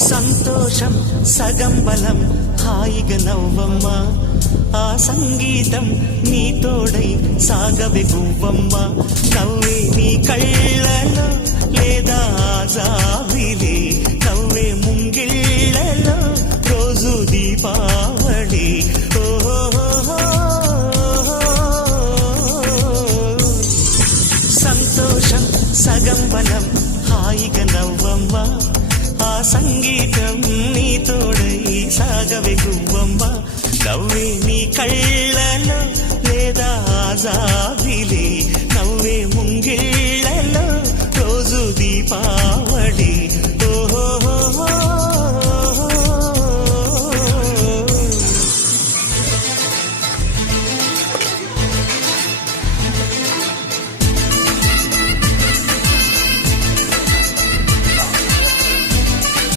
సంతోషం సగం బలం హాయిగా నవ్వమ్మ ఆ సంగీతం నీ తోడై సాగవే గువ్వమ్మ నవ్వే నీ కళ్ళలో లేదా జాబిలి నవ్వే ముంగిళ్ళలో రోజు దీపావళి సంతోషం సగం బలం హాయిగా నవ్వమ్మ ఆ సంగీతం నీ తోడై సాగవే గువ్వమ్మ నవ్వే నీ కళ్ళలో లేదా జాబిలి